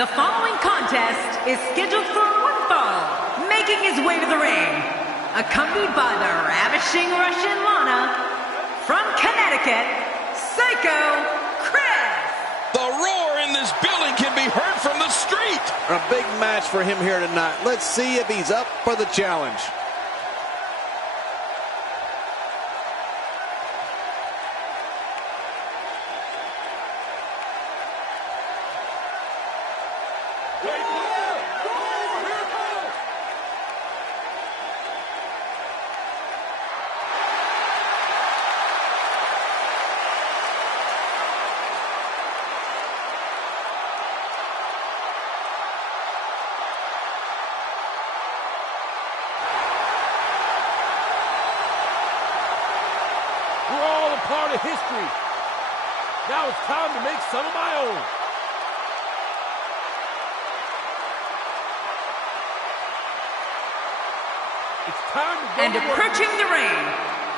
The following contest is scheduled for one fall, making his way to the ring, accompanied by the ravishing Russian Lana, from Connecticut, Psycho Chris. The roar in this building can be heard from the street. A big match for him here tonight. Let's see if he's up for the challenge. We're all a part of history. Now it's time to make some of my own. It's time to go And approaching the ring,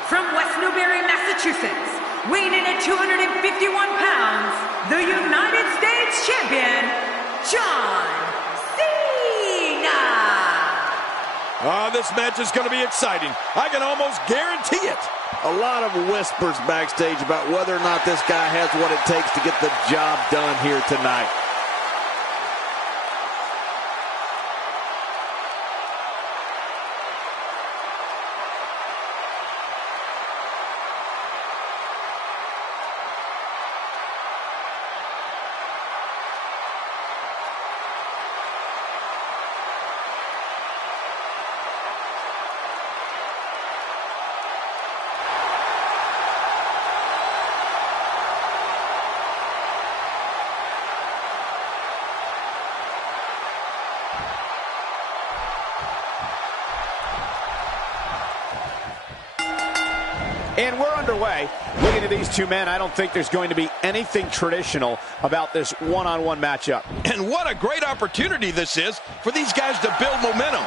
from West Newbury, Massachusetts, weighing in at 251 pounds, the United States Champion, John Cena! This match is going to be exciting. I can almost guarantee it. A lot of whispers backstage about whether or not this guy has what it takes to get the job done here tonight. And we're underway. Looking at these two men, I don't think there's going to be anything traditional about this one-on-one matchup. And what a great opportunity this is for these guys to build momentum.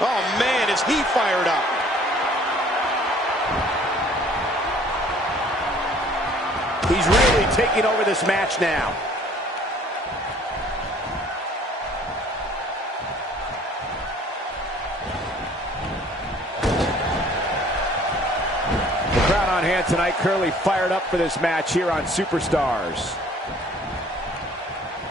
Oh man, is he fired up. He's really taking over this match now. The crowd on hand tonight clearly fired up for this match here on Superstars.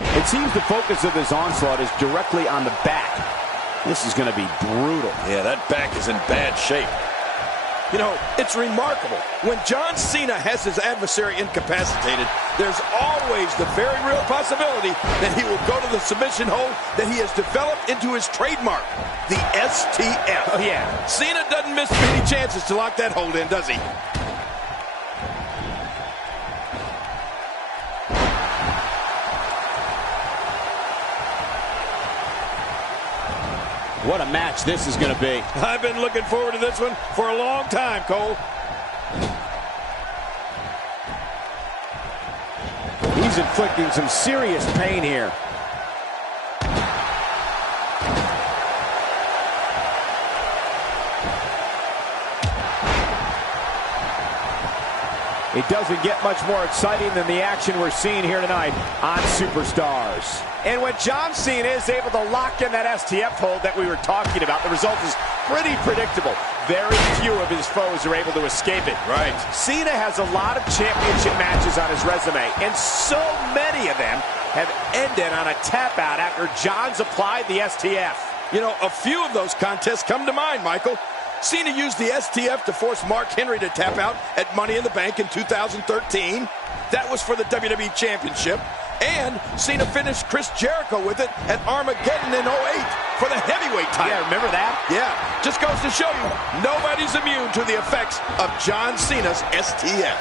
It seems the focus of this onslaught is directly on the back. This is going to be brutal. Yeah, that back is in bad shape. You know, it's remarkable. When John Cena has his adversary incapacitated, there's always the very real possibility that he will go to the submission hold that he has developed into his trademark, the STF. Oh, yeah. Cena doesn't miss many chances to lock that hold in, does he? What a match this is going to be. I've been looking forward to this one for a long time, Cole. He's inflicting some serious pain here. It doesn't get much more exciting than the action we're seeing here tonight on Superstars. And when John Cena is able to lock in that STF hold that we were talking about, the result is pretty predictable. Very few of his foes are able to escape it. Right. Cena has a lot of championship matches on his resume, and so many of them have ended on a tap out after John's applied the STF. You know, a few of those contests come to mind, Michael. Cena used the STF to force Mark Henry to tap out at Money in the Bank in 2013. That was for the WWE Championship. And Cena finished Chris Jericho with it at Armageddon in 08 for the heavyweight title. Yeah, remember that? Yeah, just goes to show you, nobody's immune to the effects of John Cena's STF.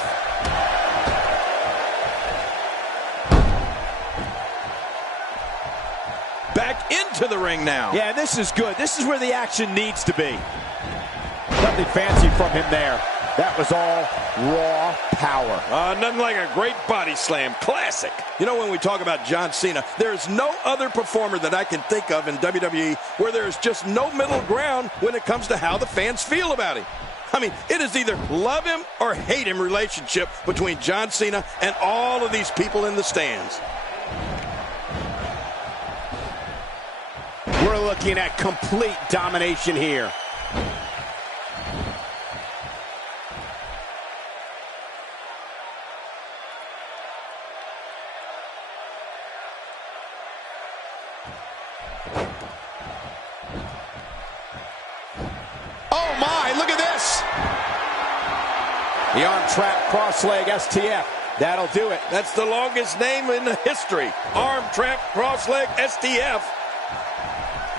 Back into the ring now. Yeah, this is good. This is where the action needs to be. Nothing fancy from him there. That was all raw power. Nothing like a great body slam. Classic. You know, when we talk about John Cena, there is no other performer that I can think of in WWE where there is just no middle ground when it comes to how the fans feel about him. I mean, it is either love him or hate him relationship between John Cena and all of these people in the stands. We're looking at complete domination here. Oh my, look at this. The arm trap cross leg STF. That'll do it. That's the longest name in history. Arm trap cross leg STF.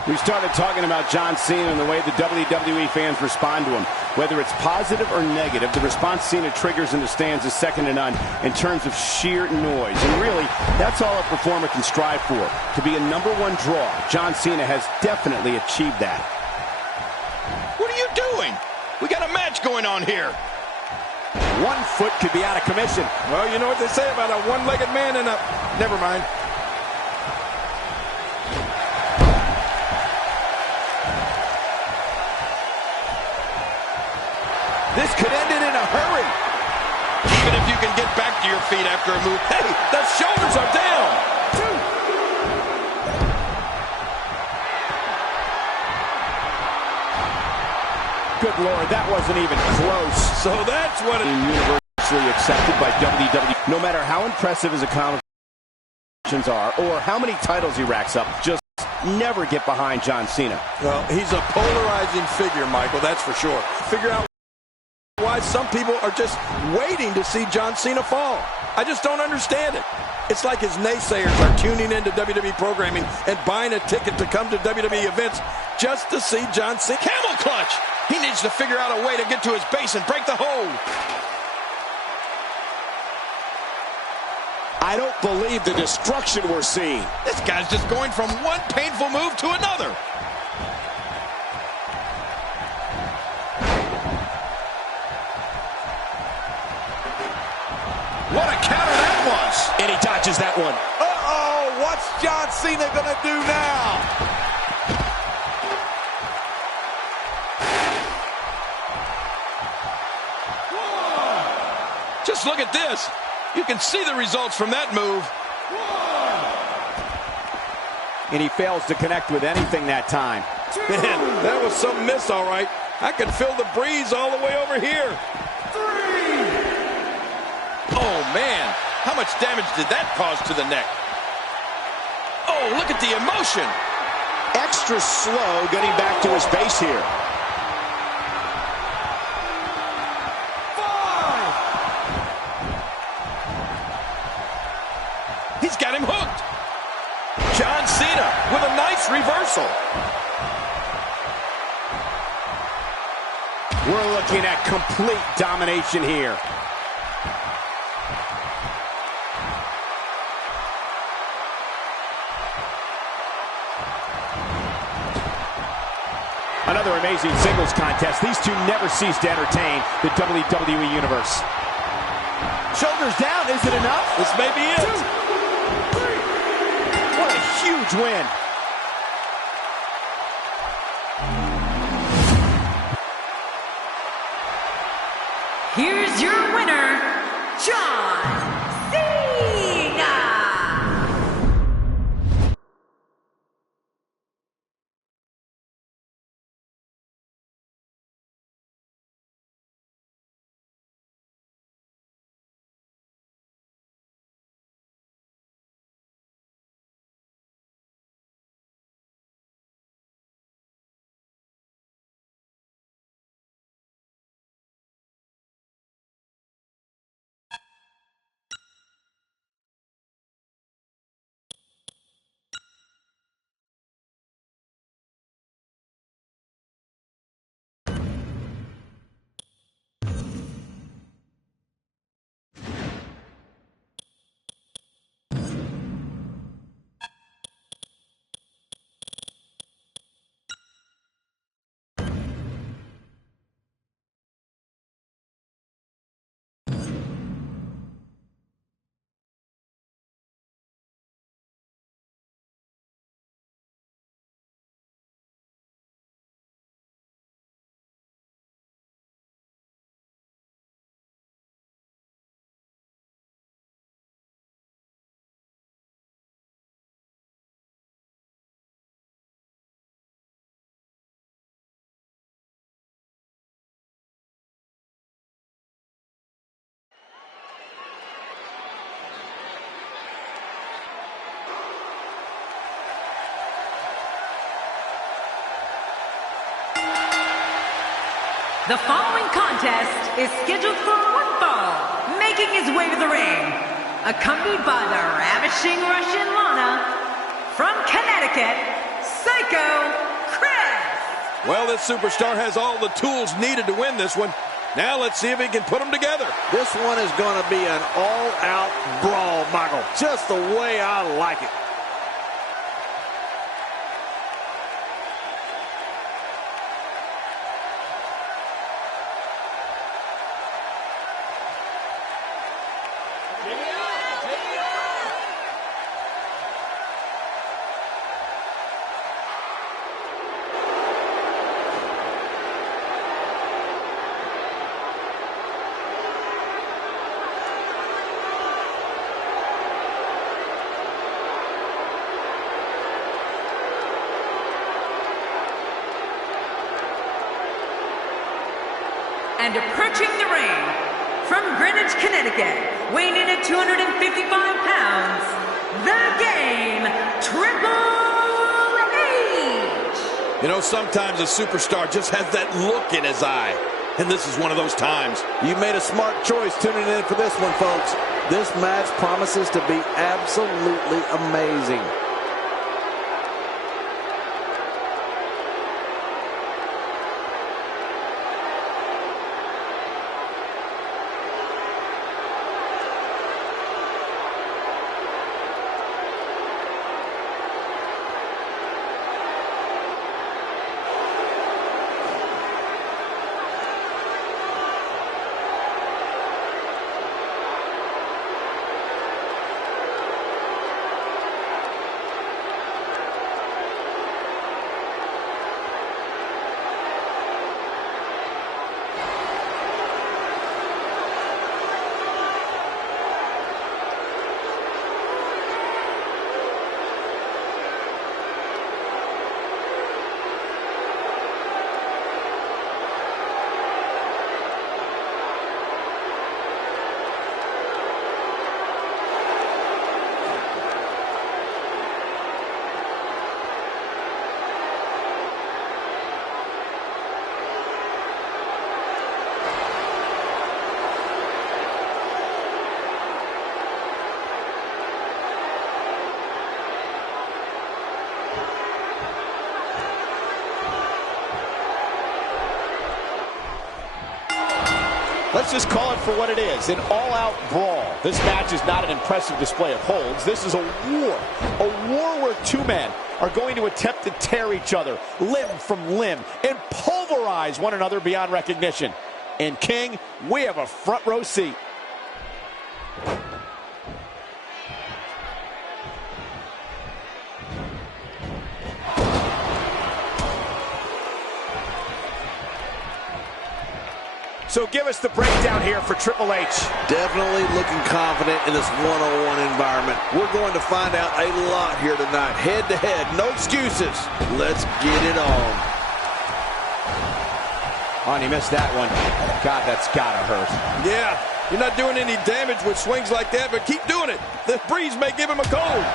We started talking about John Cena and the way the WWE fans respond to him. Whether it's positive or negative, the response Cena triggers in the stands is second to none in terms of sheer noise. And really, that's all a performer can strive for. To be a #1 draw, John Cena has definitely achieved that. What are you doing? We got a match going on here. One foot could be out of commission. Well, you know what they say about a one-legged man and a... Never mind. This could end it in a hurry. Even if you can get back to your feet after a move. Hey, the shoulders are down. Good Lord, that wasn't even close. So that's what it... Universally accepted by WWE. No matter how impressive his accomplishments are or how many titles he racks up, just never get behind John Cena. Well, he's a polarizing figure, Michael, that's for sure. Figure out why some people are just waiting to see John Cena fall. I just don't understand it. It's like his naysayers are tuning into WWE programming and buying a ticket to come to WWE events just to see John Cena. Camel clutch! He needs to figure out a way to get to his base and break the hold. I don't believe the destruction we're seeing. This guy's just going from one painful move to another. What a counter that was. And he dodges that one. Uh-oh, what's John Cena gonna do now? Just look at this. You can see the results from that move. And he fails to connect with anything that time. Man, that was some miss, all right. I can feel the breeze all the way over here. Oh, man. How much damage did that cause to the neck? Oh, look at the emotion. Extra slow getting back to his base here. He's got him hooked. John Cena with a nice reversal. We're looking at complete domination here. Another amazing singles contest. These two never cease to entertain the WWE Universe. Shoulders down, is it enough? This may be it. 2, 3. What a huge win. Here's your winner, John Cena! The following contest is scheduled for one fall, making his way to the ring, accompanied by the ravishing Russian Lana, from Connecticut, Psycho Chris. Well, this superstar has all the tools needed to win this one. Now let's see if he can put them together. This one is going to be an all-out brawl, Michael. Just the way I like it. And approaching the ring, from Greenwich, Connecticut, weighing in at 255 pounds, the Game, Triple H! You know, sometimes a superstar just has that look in his eye. And this is one of those times. You made a smart choice tuning in for this one, folks. This match promises to be absolutely amazing. Let's just call it for what it is, an all-out brawl. This match is not an impressive display of holds. This is a war where two men are going to attempt to tear each other limb from limb and pulverize one another beyond recognition. And King, we have a front row seat. So give us the breakdown here for Triple H. Definitely looking confident in this one-on-one environment. We're going to find out a lot here tonight. Head-to-head, no excuses. Let's get it on. Oh, and he missed that one. God, that's gotta hurt. Yeah, you're not doing any damage with swings like that, but keep doing it. The breeze may give him a cold.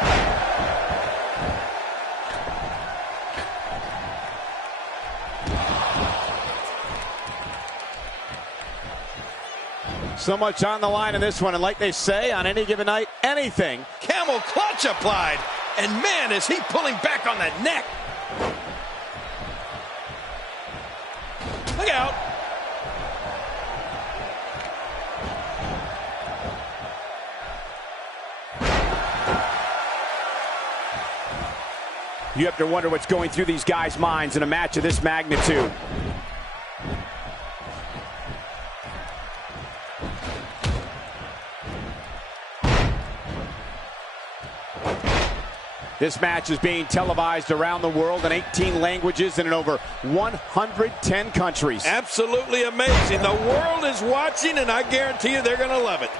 So much on the line in this one, and like they say, on any given night, anything. Camel clutch applied, and man, is he pulling back on that neck. Look out. You have to wonder what's going through these guys' minds in a match of this magnitude. This match is being televised around the world in 18 languages and in over 110 countries. Absolutely amazing. The world is watching, and I guarantee you they're going to love it.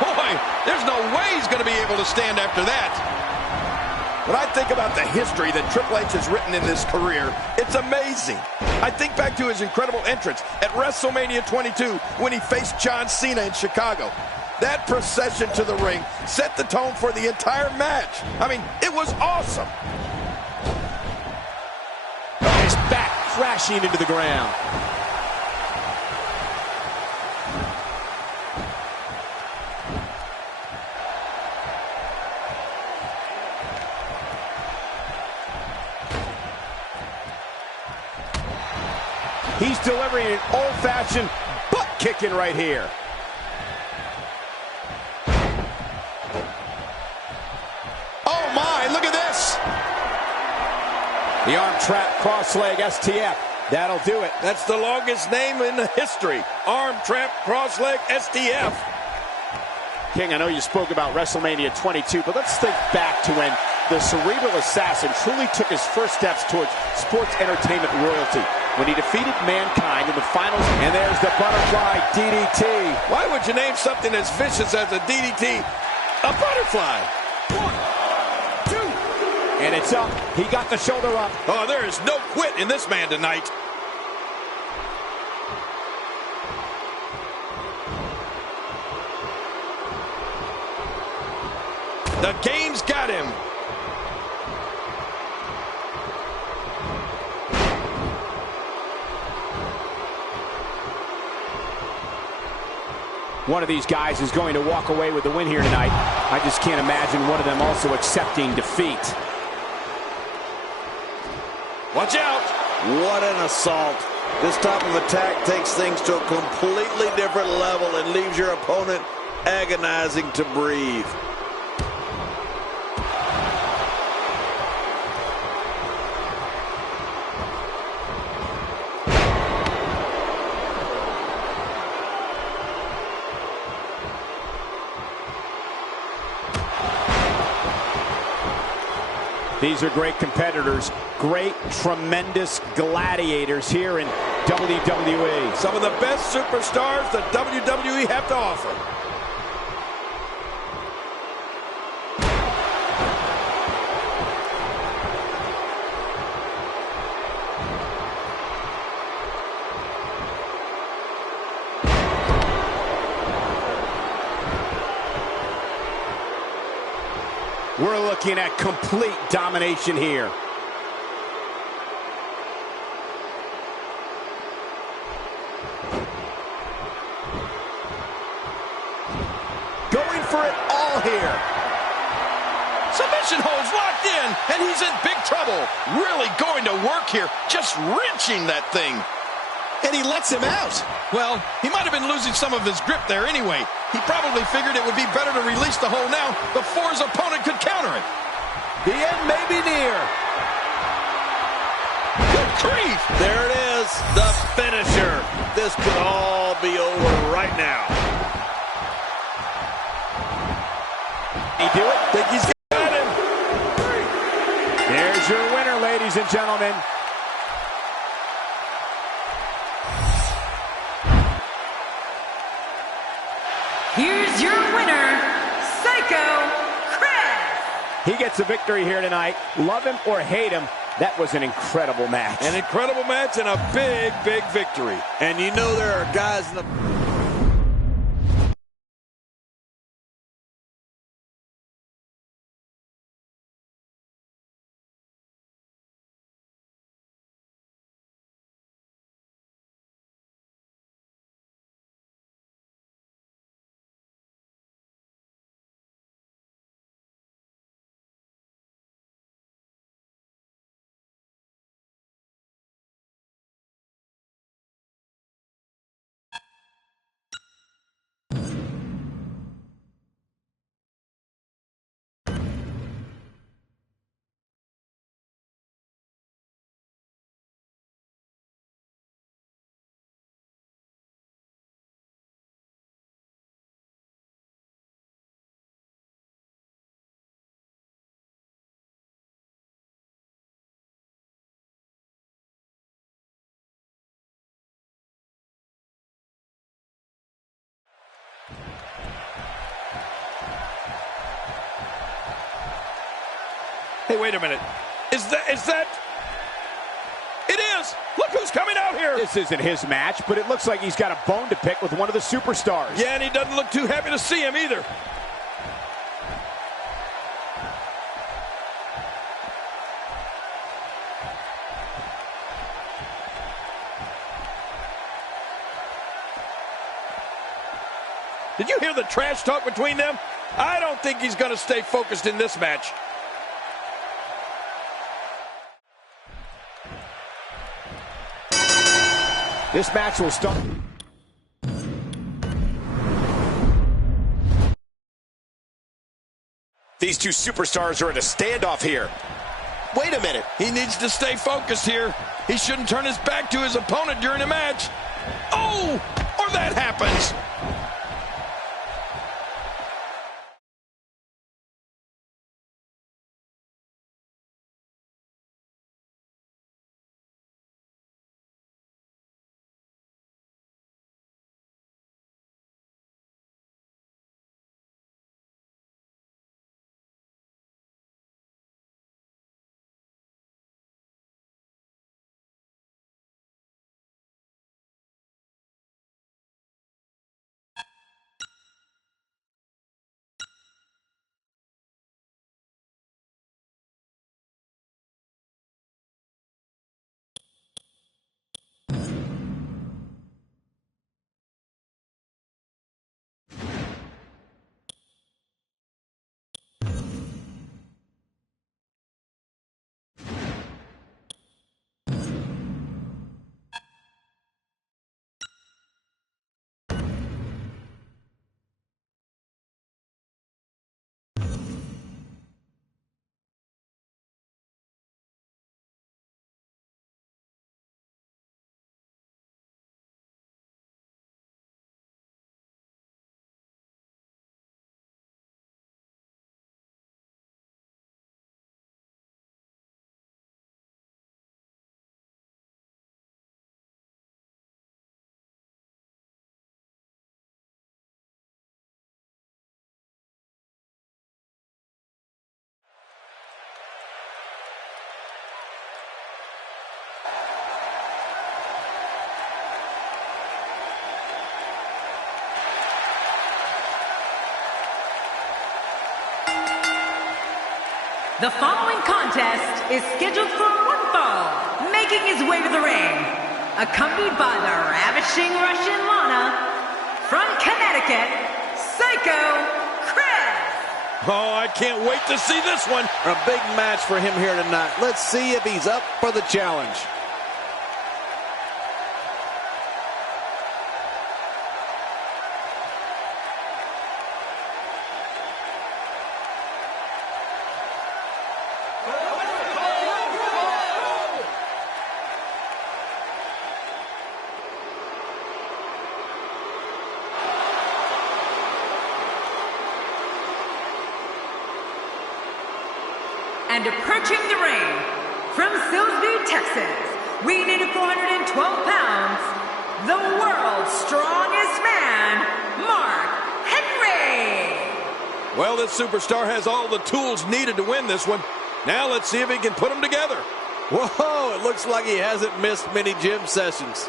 Boy, there's no way he's going to be able to stand after that. When I think about the history that Triple H has written in this career, it's amazing. I think back to his incredible entrance at WrestleMania 22 when he faced John Cena in Chicago. That procession to the ring set the tone for the entire match. I mean, it was awesome. His back crashing into the ground. He's delivering an old-fashioned butt kicking right here. Oh my, look at this. The arm trap cross leg STF. That'll do it. That's the longest name in history. Arm trap cross leg STF. King, I know you spoke about WrestleMania 22, but let's think back to when the Cerebral Assassin truly took his first steps towards sports entertainment royalty, when he defeated Mankind in the finals. And there's the butterfly DDT. Why would you name something as vicious as a DDT a butterfly? 1, 2. And it's up. He got the shoulder up. Oh, there is no quit in this man tonight. The game's got him. One of these guys is going to walk away with the win here tonight. I just can't imagine one of them also accepting defeat. Watch out. What an assault. This type of attack takes things to a completely different level and leaves your opponent agonizing to breathe. These are great competitors, great, tremendous gladiators here in WWE. Some of the best superstars the WWE have to offer. We're looking at complete domination here. Going for it all here. Submission holds locked in, and he's in big trouble. Really going to work here, just wrenching that thing. And he lets him out. Well, he might have been losing some of his grip there anyway. He probably figured it would be better to release the hold now before his opponent could counter it. The end may be near. Good grief! There it is, the finisher. This could all be over right now. He do it? Think he's got him. There's your winner, ladies and gentlemen. Here's your winner, Psycho Chris. He gets a victory here tonight. Love him or hate him, that was an incredible match. An incredible match and a big, big victory. And you know there are guys in the... Hey, wait a minute. Is that? It this. Look who's coming out here. This isn't his match, but it looks like he's got a bone to pick with one of the superstars. Yeah, and he doesn't look too happy to see him either. Did you hear the trash talk between them? I don't think he's going to stay focused in this match. This match will start. These two superstars are in a standoff here. Wait a minute. He needs to stay focused here. He shouldn't turn his back to his opponent during a match. Oh, or that happens. The following contest is scheduled for one fall, making his way to the ring, accompanied by the ravishing Russian Lana, from Connecticut, Psycho Chris. Oh, I can't wait to see this one. A big match for him here tonight. Let's see if he's up for the challenge. And approaching the ring, from Silsbee, Texas, weighing in at 412 pounds, the world's strongest man, Mark Henry. Well, this superstar has all the tools needed to win this one. Now let's see if he can put them together. Whoa, it looks like he hasn't missed many gym sessions.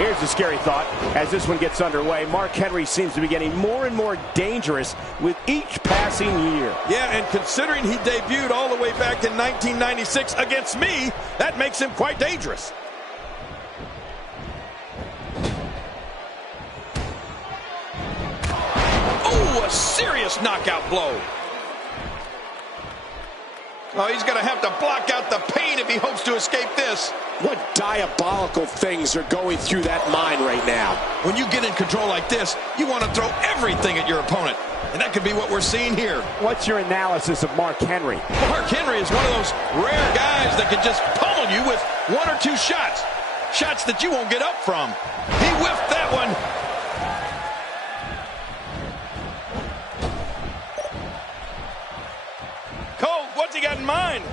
Here's the scary thought. As this one gets underway, Mark Henry seems to be getting more and more dangerous with each passing year. Yeah, and considering he debuted all the way back in 1996 against me, that makes him quite dangerous. Oh, a serious knockout blow. Oh, he's going to have to block out the pain if he hopes to escape this. this. What diabolical things are going through that mind right now? When you get in control like this, you want to throw everything at your opponent. And that could be what we're seeing here. What's your analysis of Mark Henry? Mark Henry is one of those rare guys that can just pummel you with one or two shots. Shots that you won't get up from. He whiffed that one. Cole, what's he got in mind?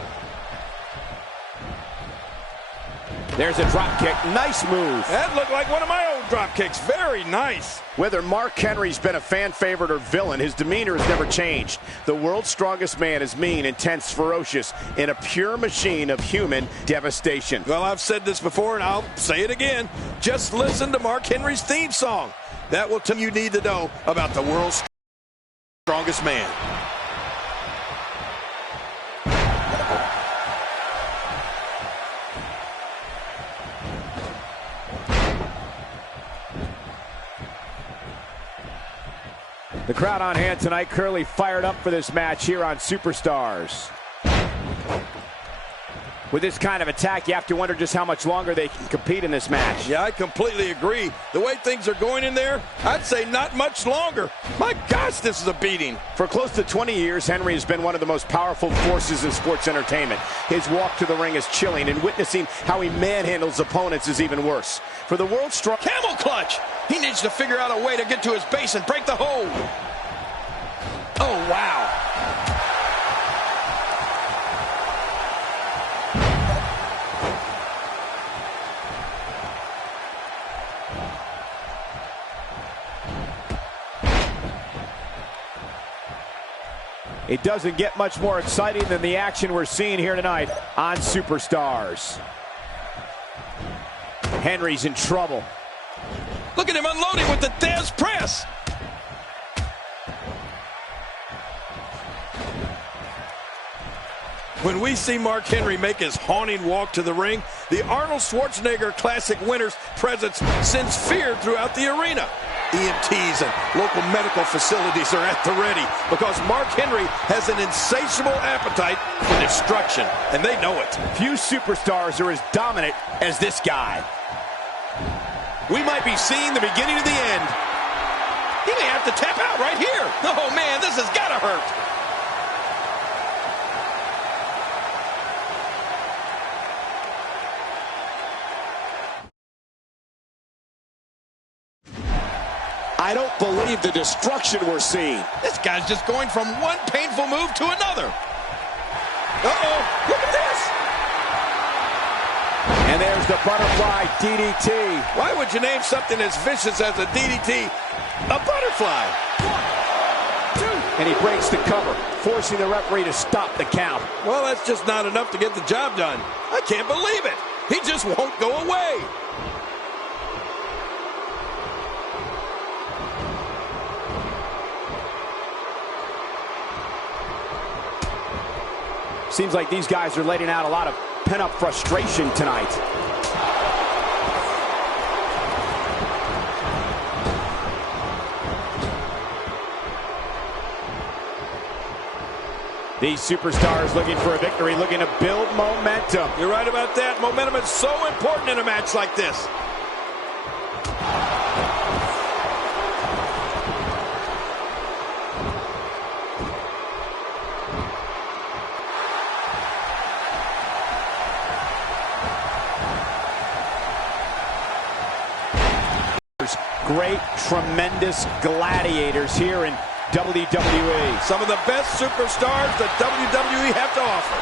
There's a drop kick. Nice move. That looked like one of my old drop kicks. Very nice. Whether Mark Henry's been a fan favorite or villain, his demeanor has never changed. The world's strongest man is mean, intense, ferocious, and a pure machine of human devastation. Well, I've said this before, and I'll say it again. Just listen to Mark Henry's theme song. That will tell you need to know about the world's strongest man. The crowd on hand tonight clearly fired up for this match here on Superstars. With this kind of attack, you have to wonder just how much longer they can compete in this match. Yeah, I completely agree. The way things are going in there, I'd say not much longer. My gosh, this is a beating. For close to 20 years, Henry has been one of the most powerful forces in sports entertainment. His walk to the ring is chilling, and witnessing how he manhandles opponents is even worse. For the world's strong... Camel clutch! He needs to figure out a way to get to his base and break the hold. Oh, wow. It doesn't get much more exciting than the action we're seeing here tonight on Superstars. Henry's in trouble. Look at him unloading with the Dez press. When we see Mark Henry make his haunting walk to the ring, the Arnold Schwarzenegger Classic Winners presence sends fear throughout the arena. EMTs and local medical facilities are at the ready because Mark Henry has an insatiable appetite for destruction, and they know it. Few superstars are as dominant as this guy. We might be seeing the beginning of the end. He may have to tap out right here. Oh, man, this has got to hurt. I don't believe the destruction we're seeing. This guy's just going from one painful move to another. Uh-oh, look at this. And there's the butterfly DDT. Why would you name something as vicious as a DDT a butterfly? 1, 2. And he breaks the cover, forcing the referee to stop the count. Well, that's just not enough to get the job done. I can't believe it. He just won't go away. Seems like these guys are letting out a lot of pent-up frustration tonight. These superstars looking for a victory, looking to build momentum. You're right about that. Momentum is so important in a match like this. Great, tremendous gladiators here in WWE. Some of the best superstars that WWE have to offer.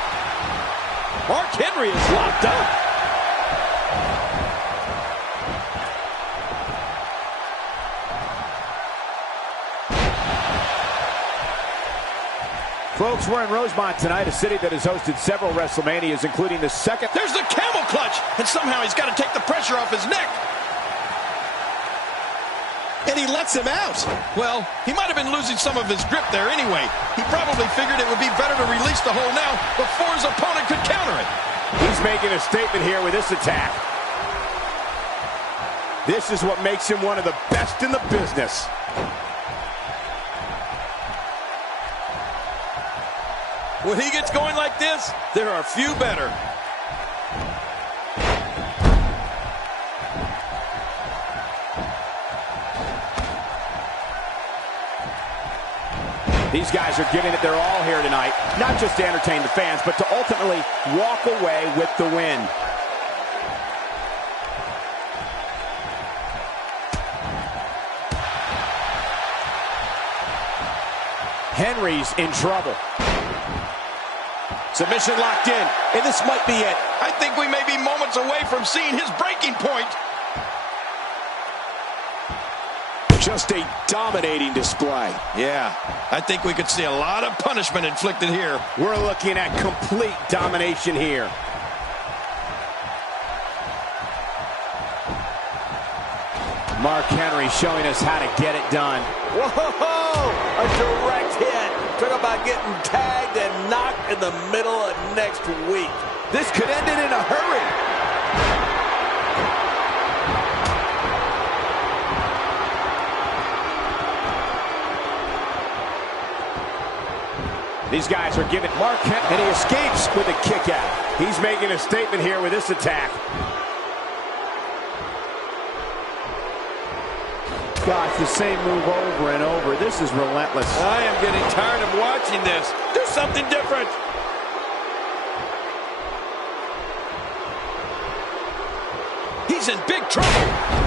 Mark Henry is locked up. Folks, we're in Rosemont tonight, a city that has hosted several WrestleManias, including the second. There's the camel clutch, and somehow he's got to take the pressure off his neck. And he lets him out. Well, he might have been losing some of his grip there anyway. He probably figured it would be better to release the hold now before his opponent could counter it. He's making a statement here with this attack. This is what makes him one of the best in the business. When he gets going like this, there are few better. These guys are giving it their all here tonight, not just to entertain the fans, but to ultimately walk away with the win. Henry's in trouble. Submission locked in, and this might be it. I think we may be moments away from seeing his breaking point. Just a dominating display. Yeah, I think we could see a lot of punishment inflicted here. We're looking at complete domination here. Mark Henry showing us how to get it done. Whoa! A direct hit. Talk about getting tagged and knocked in the middle of next week. This could end it in a hurry. These guys are giving Mark Henry, and he escapes with a kick out. He's making a statement here with this attack. Gosh, the same move over and over. This is relentless. I am getting tired of watching this. Do something different. He's in big trouble.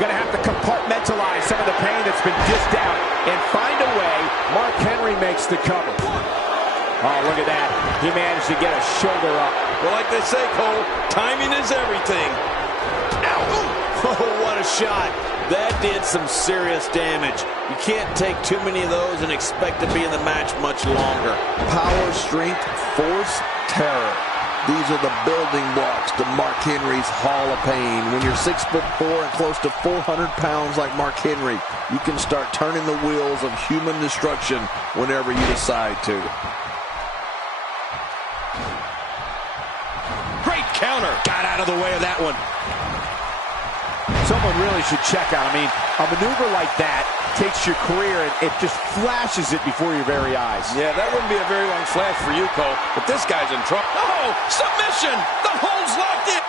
Gonna have to compartmentalize some of the pain that's been dished out and find a way. Mark Henry makes the cover. Oh, look at that. He managed to get a shoulder up. Well, like they say, Cole, timing is everything. Ow! Oh, what a shot. That did some serious damage. You can't take too many of those and expect to be in the match much longer. Power, strength, force, terror. These are the building blocks to Mark Henry's Hall of Pain. When you're 6'4" and close to 400 pounds like Mark Henry, you can start turning the wheels of human destruction whenever you decide to. Great counter. Got out of the way of that one. Someone really should check out. I mean, a maneuver like that takes your career and it just flashes it before your very eyes. Yeah, that wouldn't be a very long flash for you, Cole, but this guy's in trouble. Oh, submission! The hold's locked in!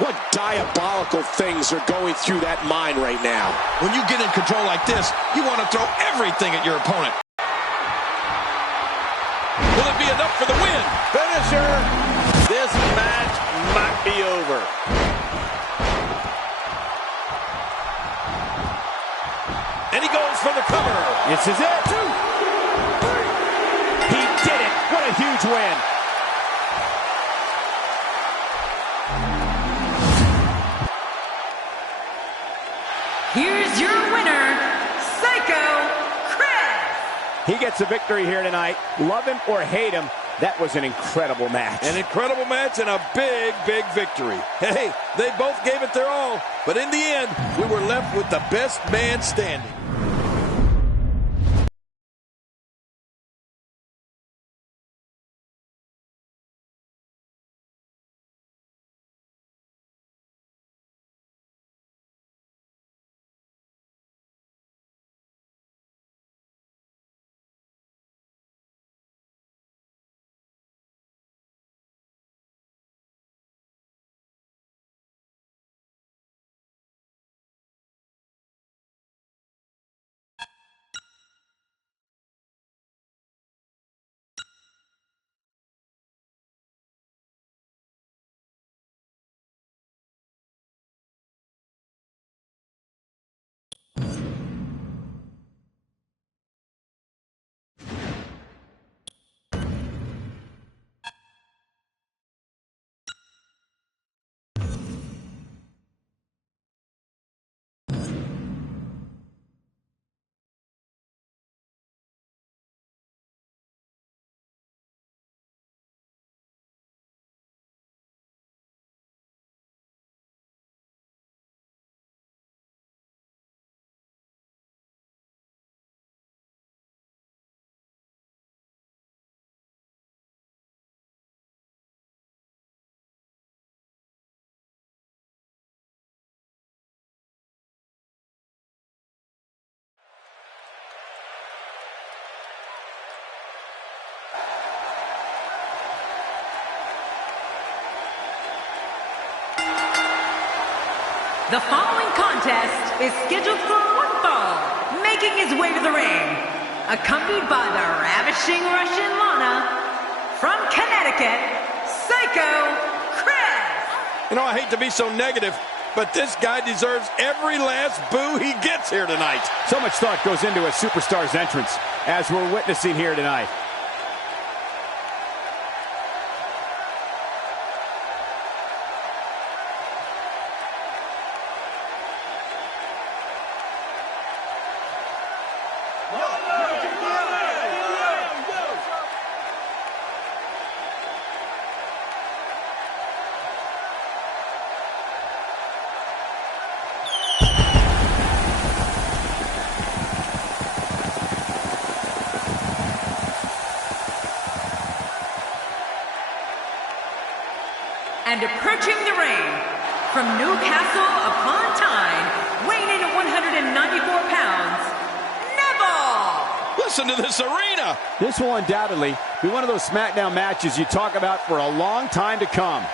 What diabolical things are going through that mind right now? When you get in control like this, you want to throw everything at your opponent. Will it be enough for the win? Finisher! This match might be over. And he goes for the cover. This is it. 2, 3. He did it. What a huge win. Here's your winner, Psycho Chris. He gets a victory here tonight. Love him or hate him, that was an incredible match. An incredible match and a big, big victory. Hey, they both gave it their all, but in the end, we were left with the best man standing. The following contest is scheduled for one fall, making his way to the ring, accompanied by the ravishing Russian Lana, from Connecticut, Psycho Chris. You know, I hate to be so negative, but this guy deserves every last boo he gets here tonight. So much thought goes into a superstar's entrance, as we're witnessing here tonight. And approaching the ring, from Newcastle upon Tyne, weighing in at 194 pounds, Neville! Listen to this arena! This will undoubtedly be one of those SmackDown matches you talk about for a long time to come.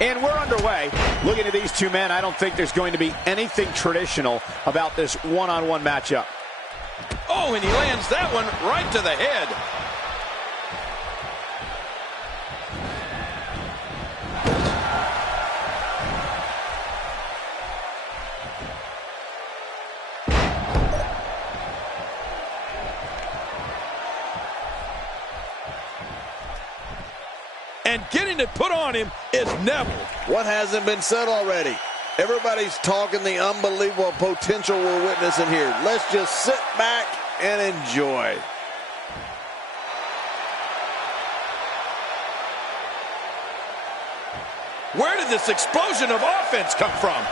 And we're underway. Looking at these two men, I don't think there's going to be anything traditional about this one-on-one matchup. Oh, and he lands that one right to the head. And getting it put on him is Neville. What hasn't been said already? Everybody's talking the unbelievable potential we're witnessing here. Let's just sit back and enjoy. Where did this explosion of offense come from?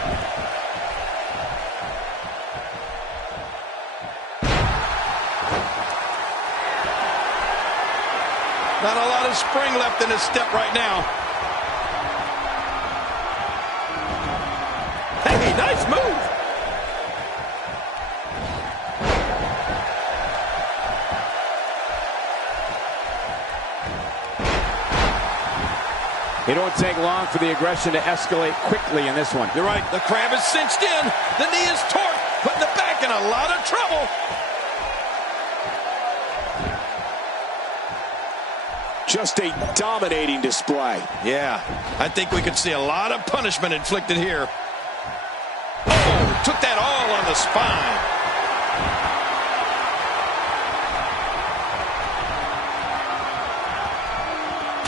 Not a lot of spring left in his step right now. Hey, nice move. It won't take long for the aggression to escalate quickly in this one. You're right. The crab is cinched in. The knee is torqued, putting the back in a lot of trouble. Just a dominating display. Yeah, I think we could see a lot of punishment inflicted here. Oh, took that all on the spine.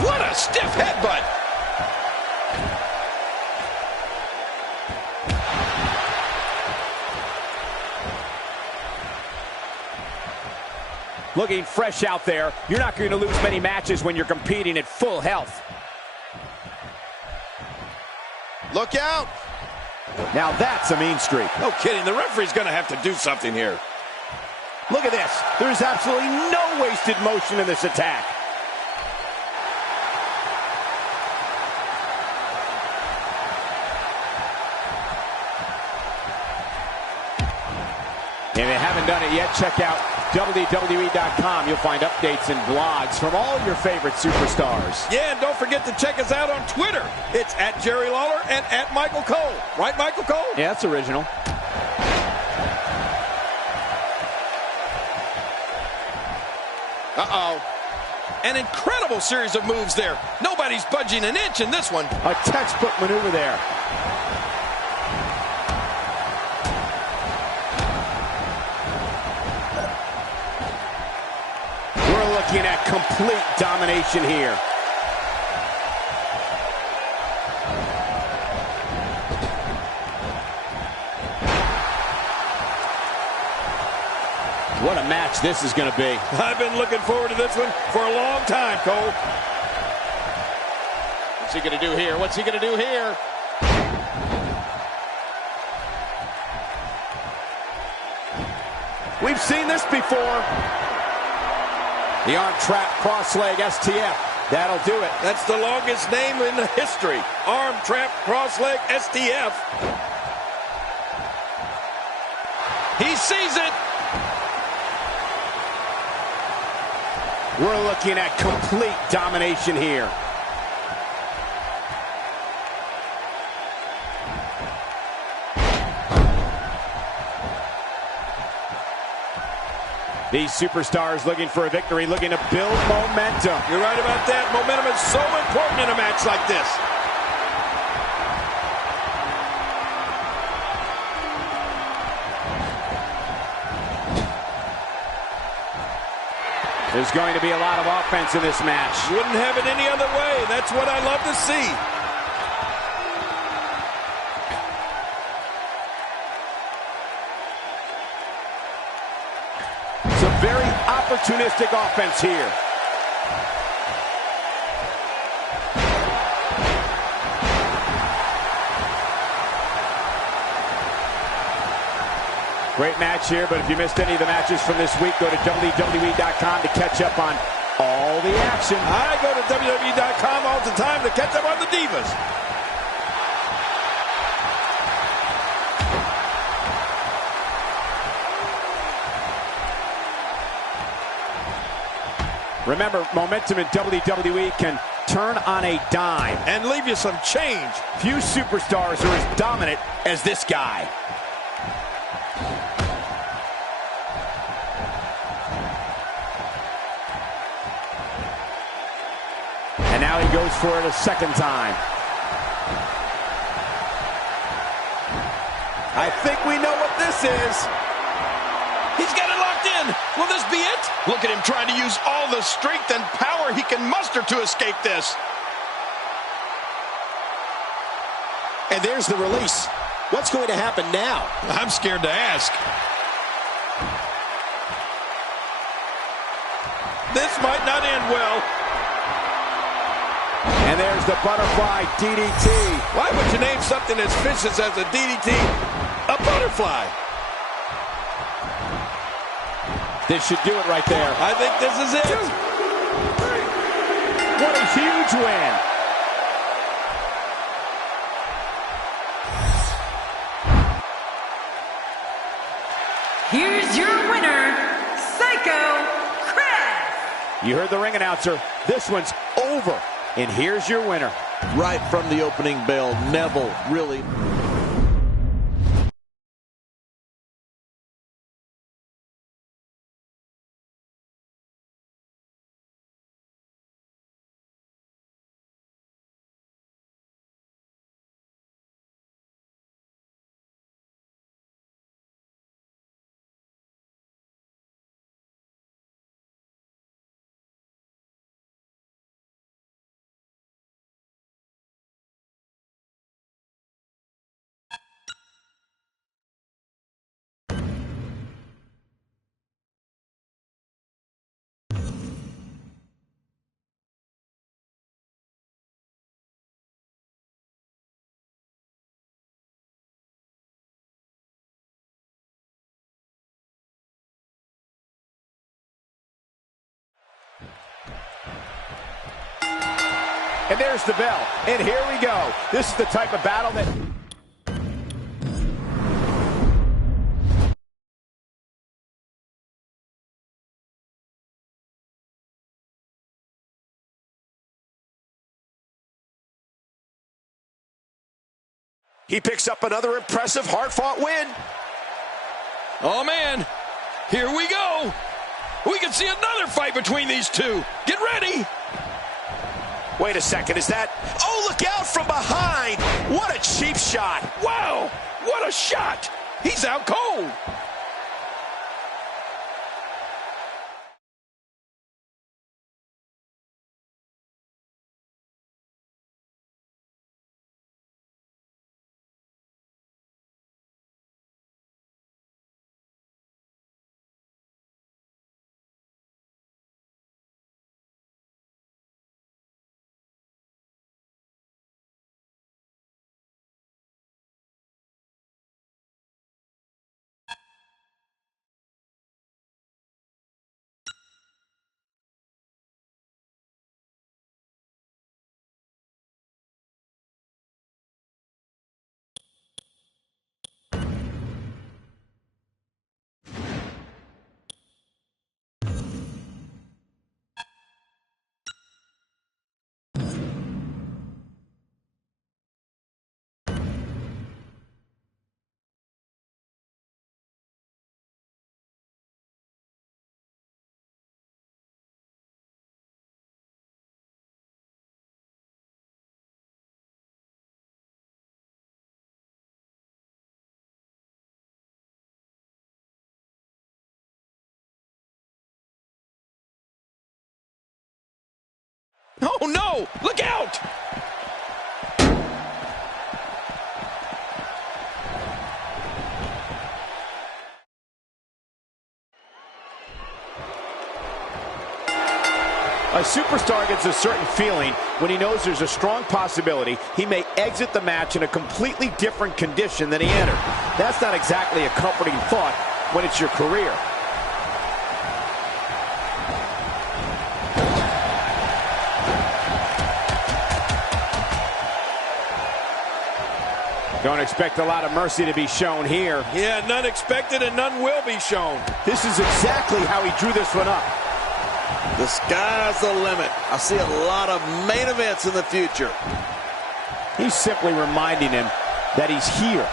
What a stiff headbutt. Looking fresh out there. You're not going to lose many matches when you're competing at full health. Look out. Now that's a mean streak. No kidding. The referee's going to have to do something here. Look at this. There's absolutely no wasted motion in this attack. And if you haven't done it yet, check out wwefan0599.com. You'll find updates and blogs from all your favorite superstars. Yeah, and don't forget to check us out on Twitter. It's at Jerry Lawler and at Michael Cole. Right, Michael Cole? Yeah, that's original. Uh-oh. An incredible series of moves there. Nobody's budging an inch in this one. A textbook maneuver there. We're looking at complete domination here. What a match this is going to be. I've been looking forward to this one for a long time, Cole. What's he going to do here? What's he going to do here? We've seen this before. The arm trap cross leg STF. That'll do it. That's the longest name in the history. Arm trap cross leg STF. He sees it. We're looking at complete domination here. These superstars looking for a victory, looking to build momentum. You're right about that. Momentum is so important in a match like this. There's going to be a lot of offense in this match. Wouldn't have it any other way. That's what I love to see. Some very opportunistic offense here. Great match here, but if you missed any of the matches from this week, go to wwefan0599.com to catch up on all the action. I go to www.com all the time to catch up on the Divas. Remember, momentum in WWE can turn on a dime and leave you some change. Few superstars are as dominant as this guy. And now he goes for it a second time. I think we know what this is. He's got it locked in. Will this be it? Look at him trying to use all the strength and power he can muster to escape this. And there's the release. What's going to happen now? I'm scared to ask. This might not end well. And there's the butterfly DDT. Why would you name something as vicious as a DDT a butterfly? This should do it right there. I think this is it. 2, 3. What a huge win. Here's your winner, Psycho Chris. You heard the ring announcer. This one's over. And here's your winner. Right from the opening bell, Neville really... And there's the bell. And here we go. This is the type of battle that... He picks up another impressive, hard-fought win. Oh, man. Here we go. We can see another fight between these two. Get ready. Wait a second, is that... Oh, look out from behind! What a cheap shot! Wow, what a shot! He's out cold. Oh, no! Look out! A superstar gets a certain feeling when he knows there's a strong possibility he may exit the match in a completely different condition than he entered. That's not exactly a comforting thought when it's your career. Don't expect a lot of mercy to be shown here. Yeah, none expected and none will be shown. This is exactly how he drew this one up. The sky's the limit. I see a lot of main events in the future. He's simply reminding him that he's here.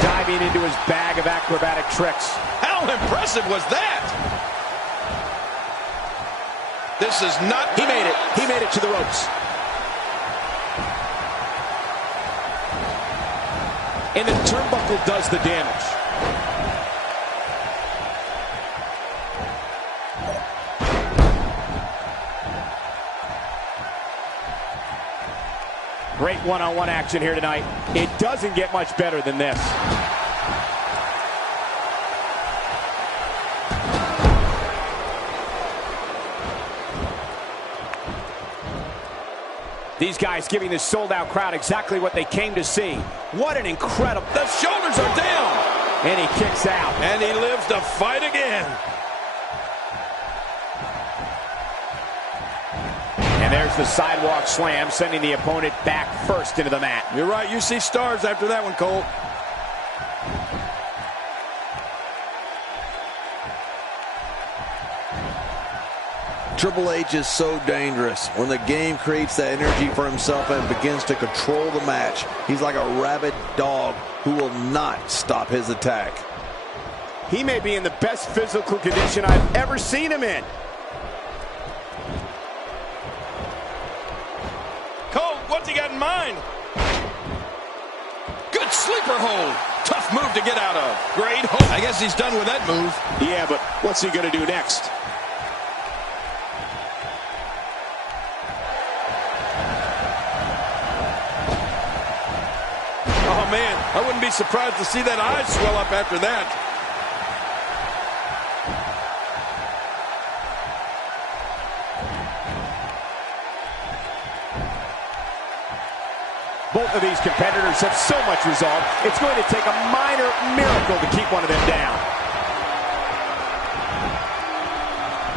Diving into his bag of acrobatic tricks. How impressive was that? This is not... He made it. He made it to the ropes. And the turnbuckle does the damage. Great one-on-one action here tonight. It doesn't get much better than this. These guys giving this sold-out crowd exactly what they came to see. What an incredible... The shoulders are down! And he kicks out. And he lives to fight again. And there's the sidewalk slam, sending the opponent back first into the mat. You're right, you see stars after that one, Cole. Triple H is so dangerous. When the game creates that energy for himself and begins to control the match, he's like a rabid dog who will not stop his attack. He may be in the best physical condition I've ever seen him in. Cole, what's he got in mind? Good sleeper hold. Tough move to get out of. Great hold. I guess he's done with that move. Yeah, but what's he going to do next? Oh, man, I wouldn't be surprised to see that eye swell up after that. Both of these competitors have so much resolve, it's going to take a minor miracle to keep one of them down.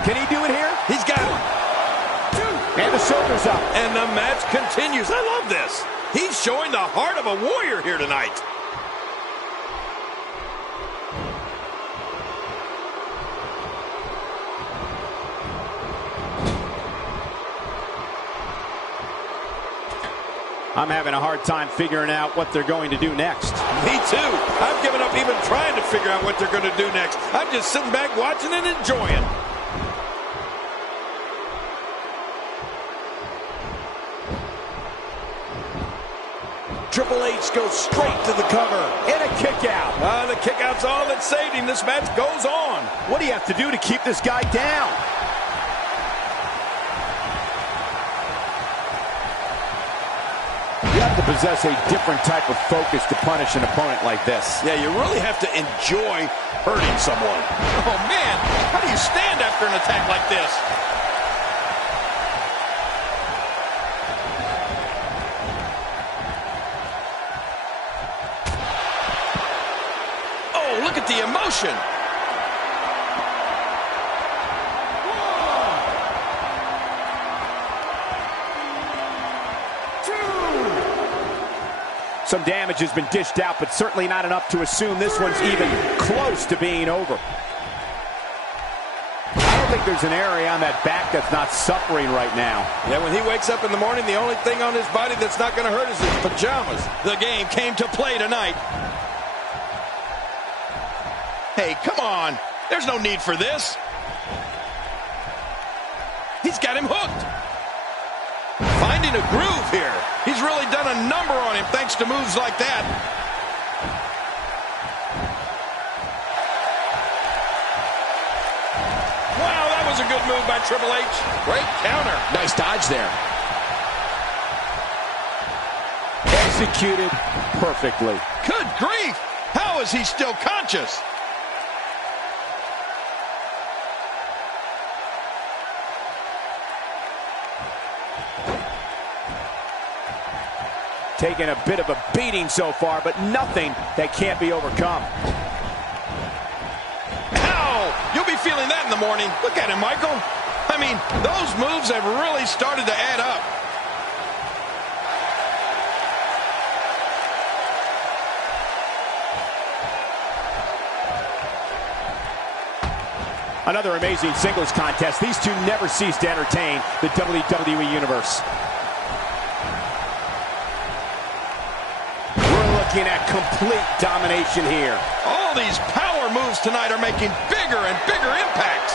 Can he do it here? He's got it. And the shoulders up. And the match continues. I love this. He's showing the heart of a warrior here tonight. I'm having a hard time figuring out what they're going to do next. Me too. I've given up even trying to figure out what they're going to do next. I'm just sitting back watching and enjoying. Triple H goes straight to the cover. And a kick out. The kick out's all that saved him. This match goes on. What do you have to do to keep this guy down? You have to possess a different type of focus to punish an opponent like this. Yeah, you really have to enjoy hurting someone. Oh, man, how do you stand after an attack like this? Oh, look at the emotion. Some damage has been dished out, but certainly not enough to assume this one's even close to being over. I don't think there's an area on that back that's not suffering right now. Yeah, when he wakes up in the morning, the only thing on his body that's not going to hurt is his pajamas. The game came to play tonight. Hey, come on. There's no need for this. He's got him hooked. Finding finding a groove here. He's really done a number on him thanks to moves like that. Wow, that was a good move by Triple H. Great counter. Nice dodge there. Executed perfectly. Good grief! How is he still conscious? Taking a bit of a beating so far, but nothing that can't be overcome. Ow! You'll be feeling that in the morning. Look at him, Michael. I mean, those moves have really started to add up. Another amazing singles contest. These two never cease to entertain the WWE Universe. Looking at complete domination here. All these power moves tonight are making bigger and bigger impacts.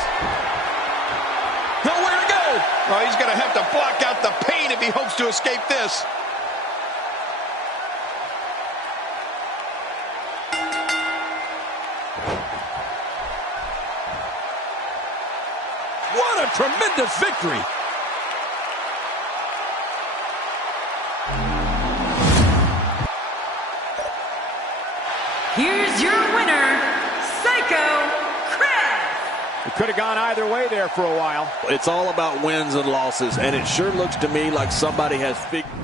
Nowhere to go. Well, he's going to have to block out the pain if he hopes to escape this. What a tremendous victory. Here's your winner, Psycho Chris. It could have gone either way there for a while. It's all about wins and losses, and it sure looks to me like somebody has figured.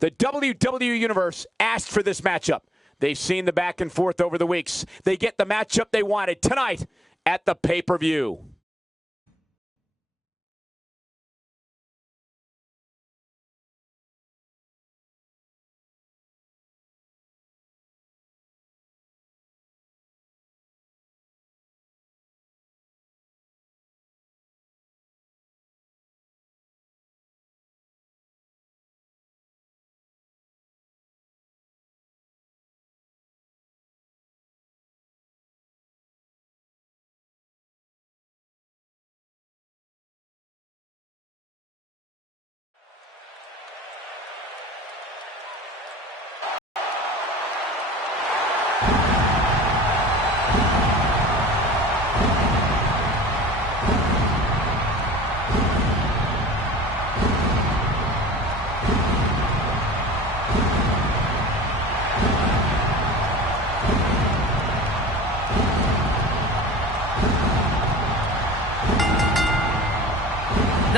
The WWE Universe asked for this matchup. They've seen the back and forth over the weeks. They get the matchup they wanted tonight at the pay-per-view.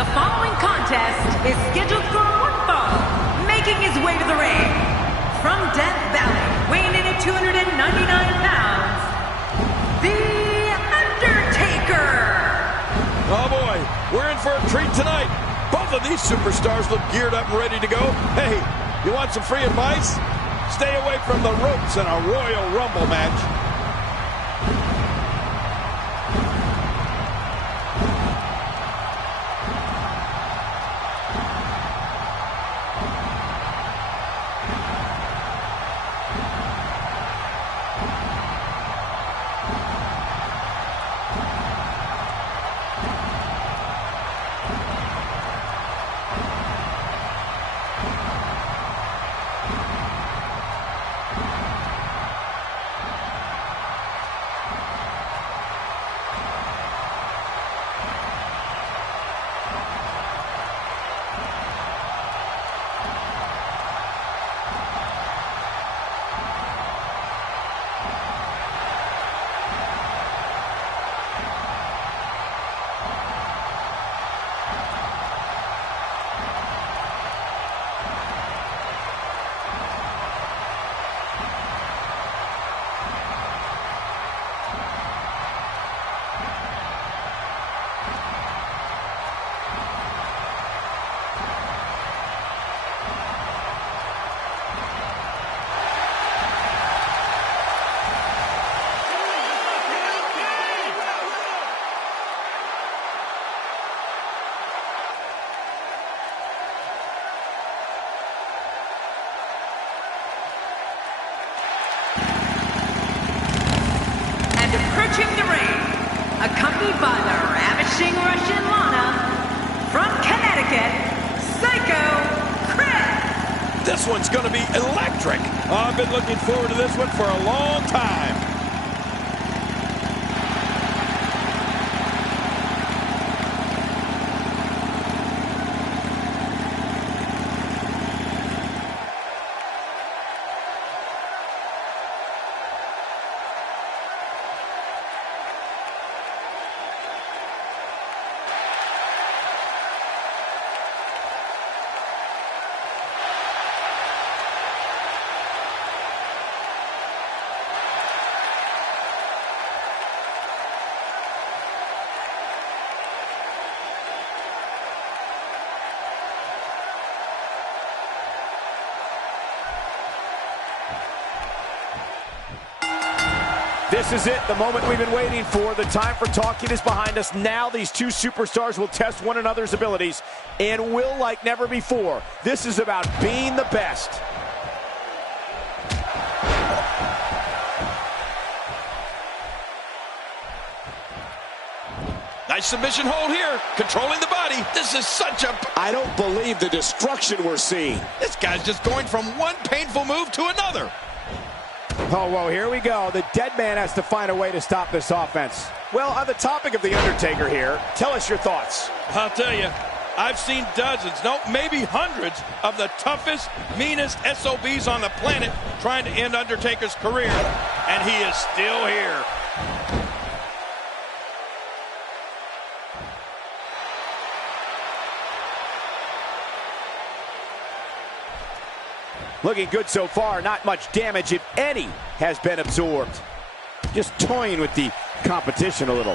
The following contest is scheduled for one fall. Making his way to the ring, from Death Valley, weighing in at 299 pounds, The Undertaker! Oh boy, we're in for a treat tonight. Both of these superstars look geared up and ready to go. Hey, you want some free advice? Stay away from the ropes in a Royal Rumble match. Approaching the ring, accompanied by the ravishing Russian Lana, from Connecticut, Psycho Chris. This one's going to be electric. I've been looking forward to this one for a long time. This is it, the moment we've been waiting for. The time for talking is behind us. Now these two superstars will test one another's abilities and will like never before. This is about being the best. Nice submission hold here, controlling the body. This is such a... I don't believe the destruction we're seeing. This guy's just going from one painful move to another. Oh, whoa, here we go. The dead man has to find a way to stop this offense. Well, on the topic of The Undertaker here, tell us your thoughts. I'll tell you, I've seen dozens, no, maybe hundreds of the toughest, meanest SOBs on the planet trying to end Undertaker's career, and he is still here. Looking good so far. Not much damage, if any, has been absorbed. Just toying with the competition a little.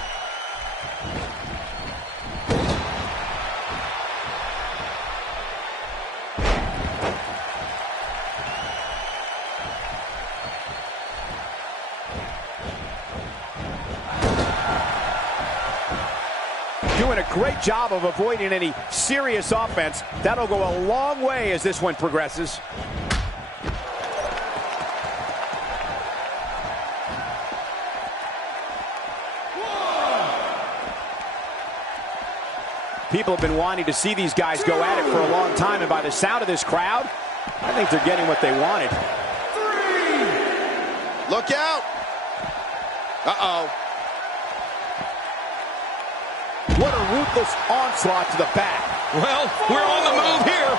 Doing a great job of avoiding any serious offense. That'll go a long way as this one progresses. People have been wanting to see these guys go at it for a long time, and by the sound of this crowd, I think they're getting what they wanted. Look out! Uh-oh. What a ruthless onslaught to the back. Well, we're on the move here.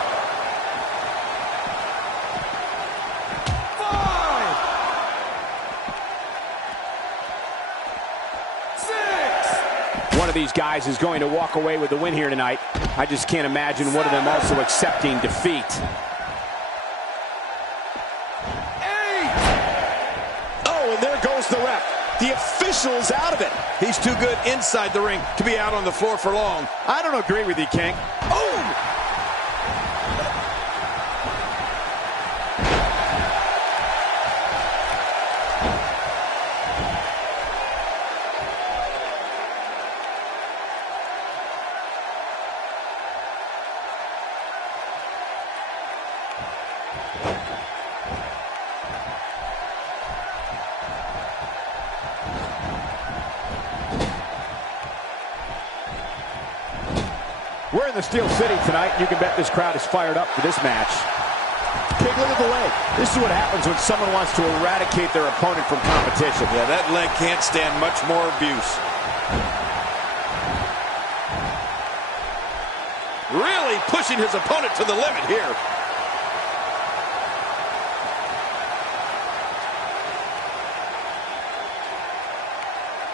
5, 6. One of these guys is going to walk away with the win here tonight. I just can't imagine one of them also accepting defeat. Oh, and there goes the ref. The official's out of it. He's too good inside the ring to be out on the floor for long. I don't agree with you, King. Oh! We're in the Steel City tonight. You can bet this crowd is fired up for this match. King, look at the leg. This is what happens when someone wants to eradicate their opponent from competition. Yeah, that leg can't stand much more abuse. Really pushing his opponent to the limit here.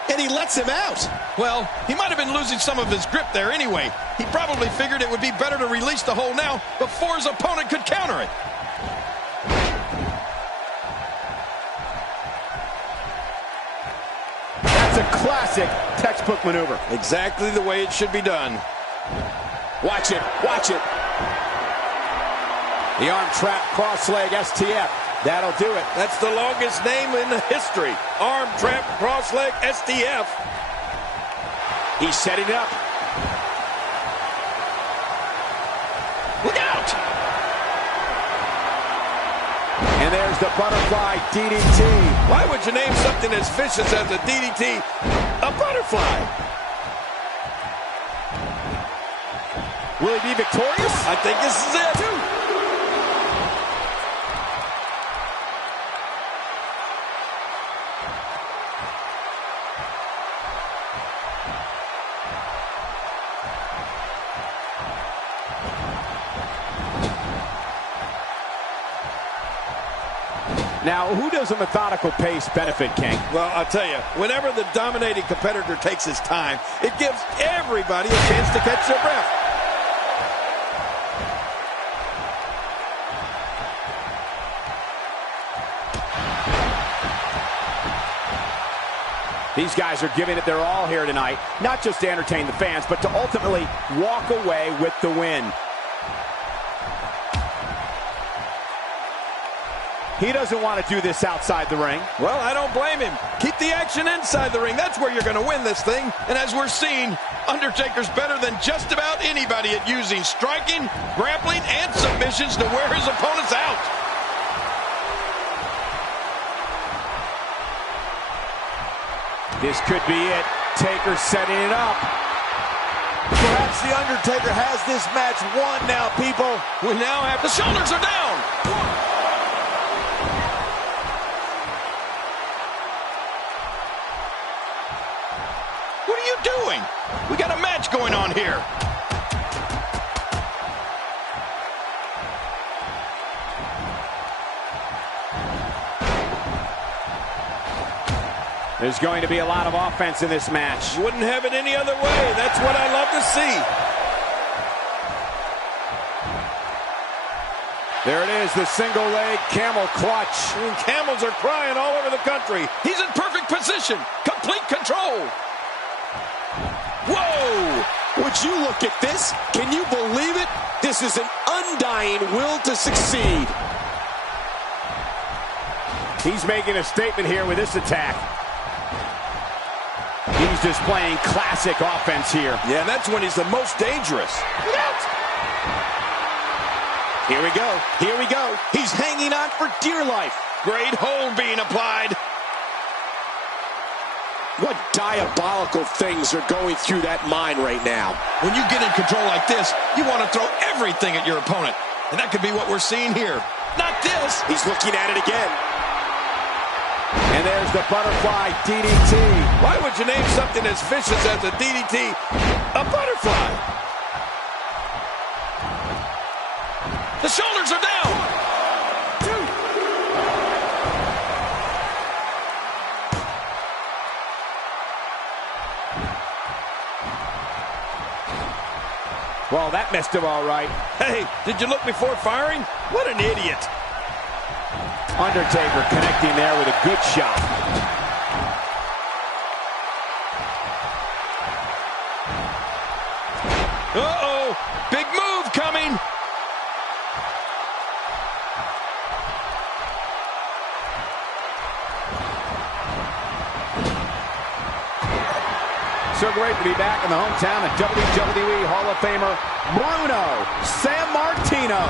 And he lets him out. Well, he might have been losing some of his grip there anyway. He probably figured it would be better to release the hold now before his opponent could counter it. That's a classic textbook maneuver. Exactly the way it should be done. Watch it, watch it. The arm trap cross leg STF. That'll do it. That's the longest name in history. Arm trap cross leg STF. He's setting it up. Look out! And there's the butterfly DDT. Why would you name something as vicious as a DDT a butterfly? Will he be victorious? I think this is it. Now, who does a methodical pace benefit, King? Well, I'll tell you, whenever the dominating competitor takes his time, it gives everybody a chance to catch their breath. These guys are giving it their all here tonight, not just to entertain the fans, but to ultimately walk away with the win. He doesn't want to do this outside the ring. Well, I don't blame him. Keep the action inside the ring. That's where you're going to win this thing. And as we're seeing, Undertaker's better than just about anybody at using striking, grappling, and submissions to wear his opponents out. This could be it. Taker setting it up. Perhaps The Undertaker has this match won now, people. We now have the shoulders are down. What are you doing? We got a match going on here. There's going to be a lot of offense in this match. You wouldn't have it any other way. That's what I love to see. There it is, the single leg camel clutch. And camels are crying all over the country. He's in perfect position. Complete control. Whoa! Would you look at this? Can you believe it? This is an undying will to succeed. He's making a statement here with this attack. He's displaying classic offense here. Yeah, and that's when he's the most dangerous. Look out! Here we go. Here we go. He's hanging on for dear life. Great hold being applied. What diabolical things are going through that mind right now? When you get in control like this, you want to throw everything at your opponent. And that could be what we're seeing here. Not this. He's looking at it again. And there's the butterfly DDT. Why would you name something as vicious as a DDT a butterfly? The shoulders are down. 1, 2. Well, that missed him all right. Hey, did you look before firing? What an idiot. Undertaker connecting there with a good shot. Uh-oh, big move coming. So great to be back in the hometown of WWE Hall of Famer Bruno Sammartino.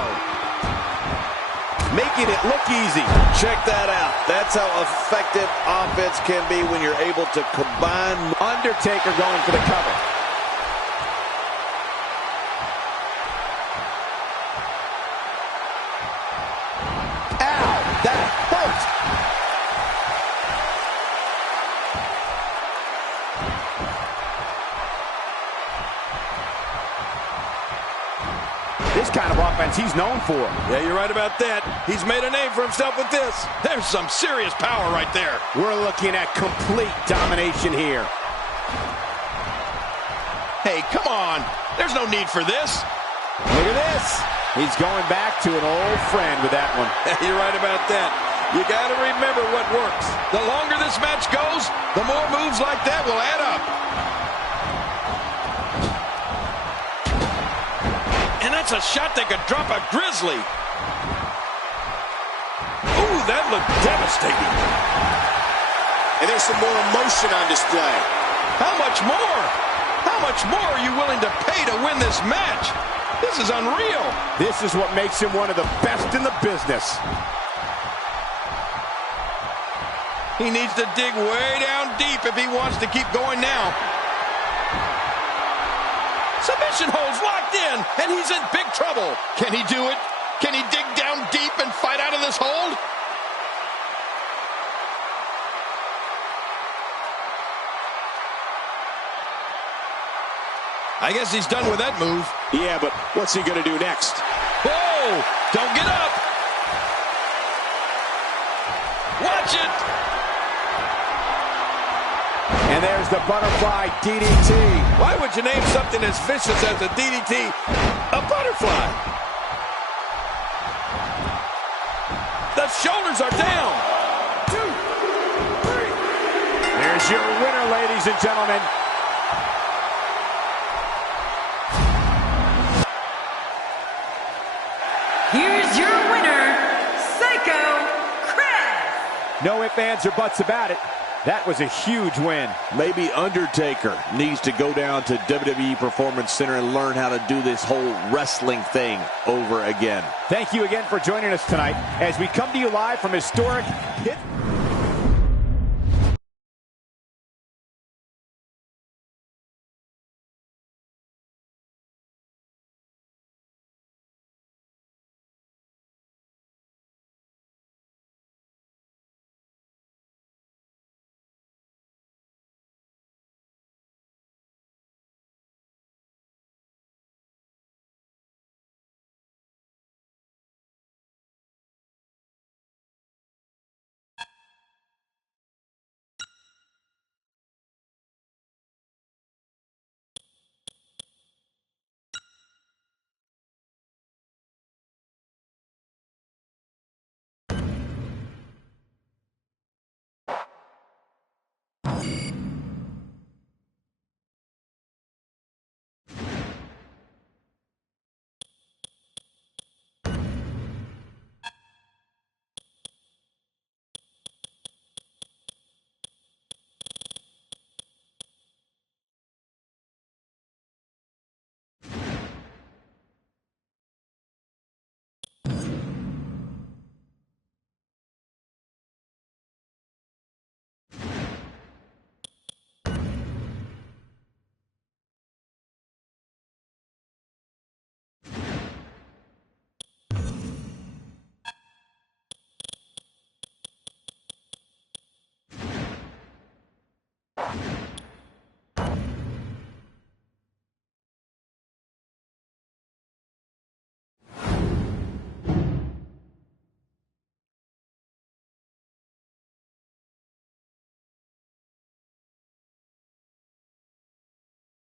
Making it look easy. Check that out. That's how effective offense can be when you're able to combine. Undertaker going for the cover. Ow, that hurt. This kind of offense he's known for. Yeah, you're right about that. He's made a name for himself with this. There's some serious power right there. We're looking at complete domination here. Hey, come on. There's no need for this. Look at this. He's going back to an old friend with that one. You're right about that. You got to remember what works. The longer this match goes, the more moves like that will add up. And that's a shot that could drop a grizzly. Ooh, that looked devastating. And there's some more emotion on display. How much more? How much more are you willing to pay to win this match? This is unreal. This is what makes him one of the best in the business. He needs to dig way down deep if he wants to keep going now. Submission holds locked in, and he's in big trouble. Can he do it? Can he dig down deep and fight out of this hold? I guess he's done with that move. Yeah, but what's he going to do next? Whoa! Don't get up! Watch it! And there's the butterfly DDT. Why would you name something as vicious as a DDT a butterfly? The shoulders are down. 2, 3. Here's your winner, ladies and gentlemen. Here's your winner, Psycho Chris. No ifs, ands, or buts about it. That was a huge win. Maybe Undertaker needs to go down to WWE Performance Center and learn how to do this whole wrestling thing over again. Thank you again for joining us tonight as we come to you live from historic Pitt.